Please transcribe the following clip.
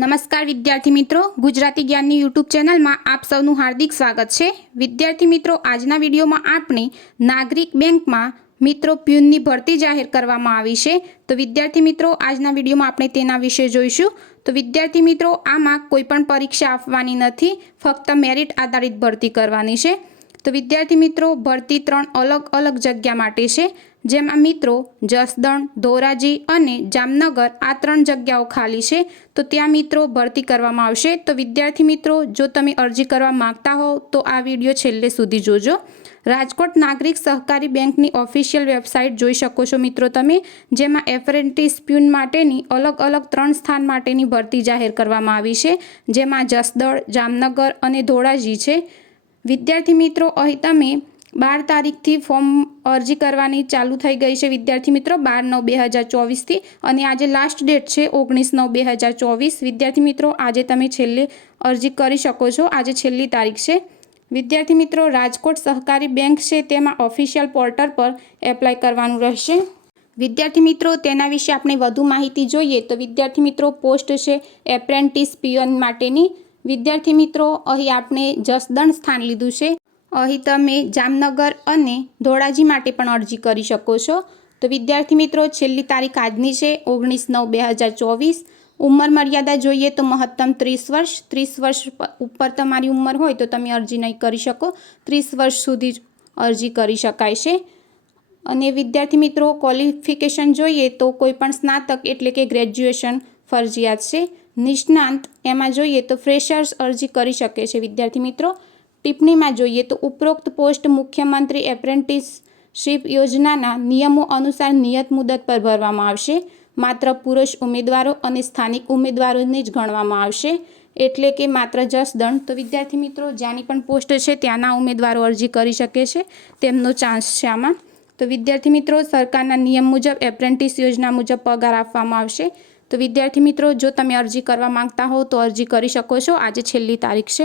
નમસ્કાર વિદ્યાર્થી મિત્રો, ગુજરાતી જ્ઞાનની યુટ્યુબ ચેનલમાં આપ સૌનું હાર્દિક સ્વાગત છે। વિદ્યાર્થી મિત્રો, આજના વિડીયોમાં આપણે નાગરિક બેંકમાં મિત્રો પ્યુનની ભરતી જાહેર કરવામાં આવી છે। તો વિદ્યાર્થી મિત્રો, આજના વિડીયોમાં આપણે તેના વિશે જોઈશું। તો વિદ્યાર્થી મિત્રો, આમાં કોઈ પણ પરીક્ષા આપવાની નથી, ફક્ત મેરિટ આધારિત ભરતી કરવાની છે। તો વિદ્યાર્થી મિત્રો, ભરતી 3 અલગ અલગ જગ્યા માટે છે, જેમાં મિત્રો જસદણ, ધોરાજી અને જામનગર આ 3 જગ્યાઓ ખાલી છે। તો ત્યાં મિત્રો ભરતી કરવામાં આવશે। તો વિદ્યાર્થી મિત્રો, જો તમે અરજી કરવા માંગતા હો તો આ વિડીયો છેલ્લે સુધી જોજો। રાજકોટ નાગરિક સહકારી બેંકની ઓફિશિયલ વેબસાઇટ જોઈ શકો છો મિત્રો તમે, જેમાં એપ્રેન્ટિસ પ્યુન માટેની અલગ અલગ 3 સ્થાન માટેની ભરતી જાહેર કરવામાં આવી છે, જેમાં જસદણ, જામનગર અને ધોરાજી છે। વિદ્યાર્થી મિત્રો, અહીં તમે 12 તારીખથી ફોર્મ અરજી કરવાની ચાલુ થઈ ગઈ છે વિદ્યાર્થી મિત્રો, 12/9/2024થી, અને આજે લાસ્ટ ડેટ છે 19/9/2024। વિદ્યાર્થી મિત્રો, આજે તમે છેલ્લે અરજી કરી શકો છો, આજે છેલ્લી તારીખ છે। વિદ્યાર્થી મિત્રો, રાજકોટ સહકારી બેંક છે તેમાં ઓફિશિયલ પોર્ટલ પર એપ્લાય કરવાનું રહેશે। વિદ્યાર્થી મિત્રો, તેના વિશે આપણે વધુ માહિતી જોઈએ તો વિદ્યાર્થી મિત્રો, પોસ્ટ છે એપ્રેન્ટિસ પિયોન માટેની। વિદ્યાર્થી મિત્રો, અહીં આપણે જસદણ સ્થાન લીધું છે, અહીં તમે જામનગર અને ધોરાજી માટે પણ અરજી કરી શકો છો। તો વિદ્યાર્થી મિત્રો, છેલ્લી તારીખ આજની છે 19/9/2024। ઉંમર મર્યાદા જોઈએ તો મહત્તમ 30 વર્ષ, 30 વર્ષ ઉપર તમારી ઉંમર હોય તો તમે અરજી નહીં કરી શકો, 30 વર્ષ સુધી જ અરજી કરી શકાય છે। અને વિદ્યાર્થી મિત્રો, ક્વોલિફિકેશન જોઈએ તો કોઈપણ સ્નાતક એટલે કે ગ્રેજ્યુએશન ફરજિયાત છે। નિષ્ણાંત એમાં જોઈએ તો ફ્રેશર્સ અરજી કરી શકે છે વિદ્યાર્થી મિત્રો। ટિપ્પણીમાં જોઈએ તો ઉપરોક્ત પોસ્ટ મુખ્યમંત્રી એપ્રેન્ટિસશીપ યોજનાના નિયમો અનુસાર નિયત મુદત પર ભરવામાં આવશે। માત્ર પુરુષ ઉમેદવારો અને સ્થાનિક ઉમેદવારોને જ ગણવામાં આવશે, એટલે કે માત્ર જસદણ। તો વિદ્યાર્થી મિત્રો, જ્યાંની પણ પોસ્ટ છે ત્યાંના ઉમેદવારો અરજી કરી શકે છે, તેમનો ચાન્સ છે આમાં। તો વિદ્યાર્થી મિત્રો, સરકારના નિયમ મુજબ એપ્રેન્ટિસ યોજના મુજબ પગાર આપવામાં આવશે। તો વિદ્યાર્થી મિત્રો, જો તમે અરજી કરવા માંગતા હો તો અરજી કરી શકો છો, આજે છેલ્લી તારીખ છે।